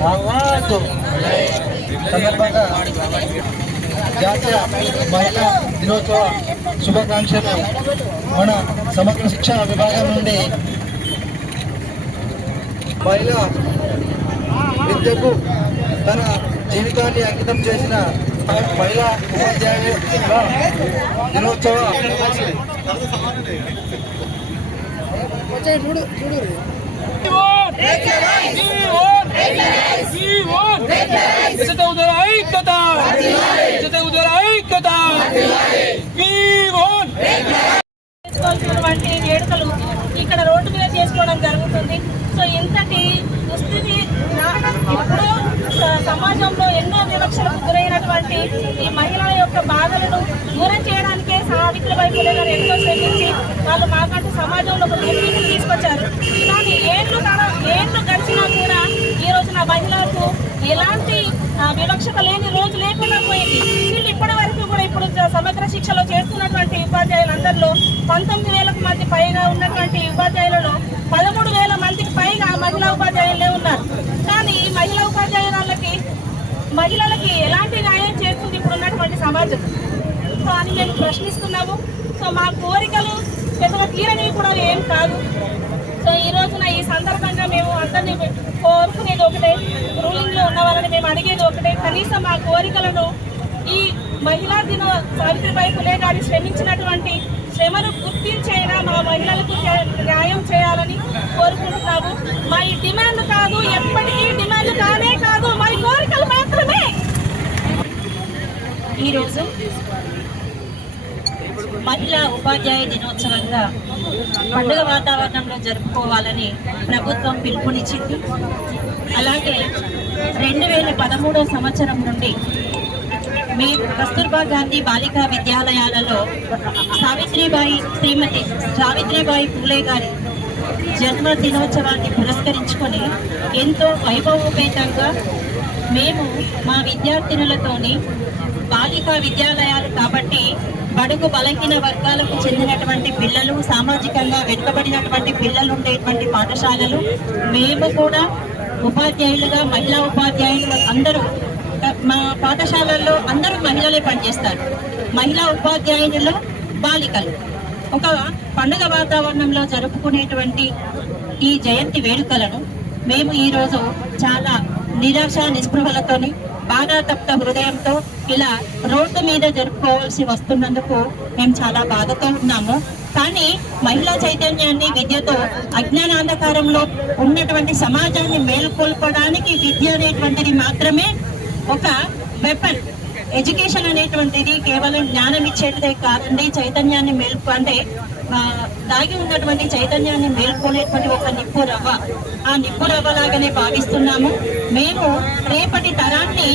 సాధిద్దాం సందర్భంగా జాతీయ మహిళా దినోత్సవ శుభాకాంక్షలు మన సమగ్ర శిక్షణ విభాగం నుండి మహిళ విద్యకు తన జీవితాన్ని అంకితం చేసిన మహిళా ఉపాధ్యాయుల దినోత్సవ Você ಜೊತೆ ಉದರ ಐಕ್ಯತ ಜೊತೆ ಉದರ ಐಕ್ಯತ చేసుకోవాల్సినటువంటి వేడుకలు ఇక్కడ రోడ్డు మీద చేసుకోవడం జరుగుతుంది. సో ఇంతటి దుస్థితి ఎప్పుడో సమాజంలో ఎన్నో వివక్షలకు గురైనటువంటి ఈ మహిళల యొక్క బాధలను దూరం చేయడానికే సావిత్రిబాయి పూలే గారు ఎంతో శ్రమించి వాళ్ళు మాకంటే సమాజంలో ఒక ఎలాంటి వివక్షత లేని రోజు లేకుండా పోయింది. వీళ్ళు ఇప్పటి వరకు కూడా ఇప్పుడు సమగ్ర శిక్షలో చేస్తున్నటువంటి ఉపాధ్యాయులందరిలో పంతొమ్మిది వేలకు మంది పైగా ఉన్నటువంటి ఉపాధ్యాయులలో పదమూడు వేల మందికి పైగా మహిళా ఉపాధ్యాయులే ఉన్నారు. కానీ ఈ మహిళా ఉపాధ్యాయురాలకి మహిళలకి ఎలాంటి న్యాయం చేస్తుంది ఇప్పుడు ఉన్నటువంటి సమాజం? సో అని మేము ప్రశ్నిస్తున్నాము. సో మా కోరికలు పెద్దగా తీరనివి కూడా ఏం కాదు. సో ఈ రోజున ఈ సందర్భంగా మేము అందరినీ కోరుకునేది ఒకటే రూలింగ్లో ఉన్న వాళ్ళని మేము అడిగేది ఒకటే కనీసం మా కోరికలను ఈ మహిళా దిన సావిత్రిబాయి ఫులే గారి శ్రమించినటువంటి శ్రమను గుర్తించైనా మా మహిళలకు న్యాయం చేయాలని కోరుకుంటున్నాము. మా ఈ డిమాండ్ కాదు ఎప్పటికీ డిమాండ్ కానే కాదు మా కోరికలు మాత్రమే. ఈరోజు మహిళా ఉపాధ్యాయ దినోత్సవంగా పండుగ వాతావరణంలో జరుపుకోవాలని ప్రభుత్వం పిలుపునిచ్చింది. అలాగే రెండు వేల పదమూడవ సంవత్సరం నుండి మీ కస్తూర్బా గాంధీ బాలికా విద్యాలయాలలో సావిత్రిబాయి శ్రీమతి సావిత్రిబాయి పూలే గారి జన్మ దినోత్సవాన్ని పురస్కరించుకొని ఎంతో వైభవోపేతంగా మేము మా విద్యార్థినులతోని బాలికా విద్యాలయాలు కాబట్టి బడుగు బలహీన వర్గాలకు చెందినటువంటి పిల్లలు సామాజికంగా వెనుకబడినటువంటి పిల్లలు ఉండేటువంటి పాఠశాలలు మేము కూడా ఉపాధ్యాయులుగా మహిళా ఉపాధ్యాయులు అందరూ మా పాఠశాలల్లో అందరూ మహిళలే పనిచేస్తారు. మహిళా ఉపాధ్యాయునిలో బాలికలు. ఒక పండుగ వాతావరణంలో జరుపుకునేటువంటి ఈ జయంతి వేడుకలను మేము ఈరోజు చాలా నిరాశ నిస్పృహలతోని బాధాతప్త హృదయంతో ఇలా రోడ్డు మీద జరుపుకోవాల్సి వస్తున్నందుకు మేము చాలా బాధతో ఉన్నాము. కానీ మహిళా చైతన్యాన్ని విద్యతో అజ్ఞానాంధకారంలో ఉన్నటువంటి సమాజాన్ని మేల్కొల్పడానికి విద్య అనేటువంటిది మాత్రమే ఒక వెపన్ ఎడ్యుకేషన్ అనేటువంటిది కేవలం జ్ఞానం ఇచ్చేటిదే కాదండి. చైతన్యాన్ని మేల్కొంటే దాగి ఉన్నటువంటి చైతన్యాన్ని మేల్కొనేటువంటి ఒక నిప్పు రవ్వ. ఆ నిప్పు రవ్వ లాగానే భావిస్తున్నాము. మేము రేపటి తరాన్ని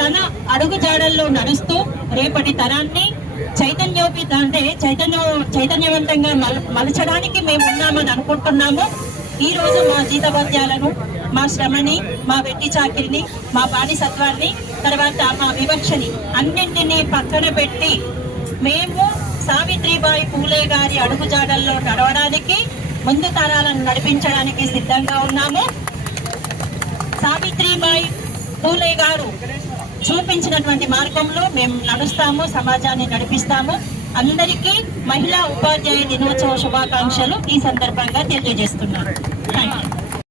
తన అడుగు జాడల్లో నడుస్తూ రేపటి తరాన్ని చైతన్యోపి అంటే చైతన్య చైతన్యవంతంగా మల మలచడానికి మేము ఉన్నామని అనుకుంటున్నాము. ఈ రోజు మా జీతభత్యాలను మా శ్రమని మా వెట్టి చాకిరిని మా బానిసత్వాన్ని తర్వాత మా వివక్షని అన్నింటినీ పక్కన పెట్టి మేము సావిత్రిబాయి పూలే గారి అడుగుజాడల్లో నడవడానికి ముందు తరాలను నడిపించడానికి సిద్ధంగా ఉన్నాము. సావిత్రిబాయి పూలే గారు చూపించినటువంటి మార్గంలో మేము నడుస్తాము సమాజాన్ని నడిపిస్తాము. అందరికీ మహిళా ఉపాధ్యాయ దినోత్సవ శుభాకాంక్షలు ఈ సందర్భంగా తెలియజేస్తున్నాను. Thank you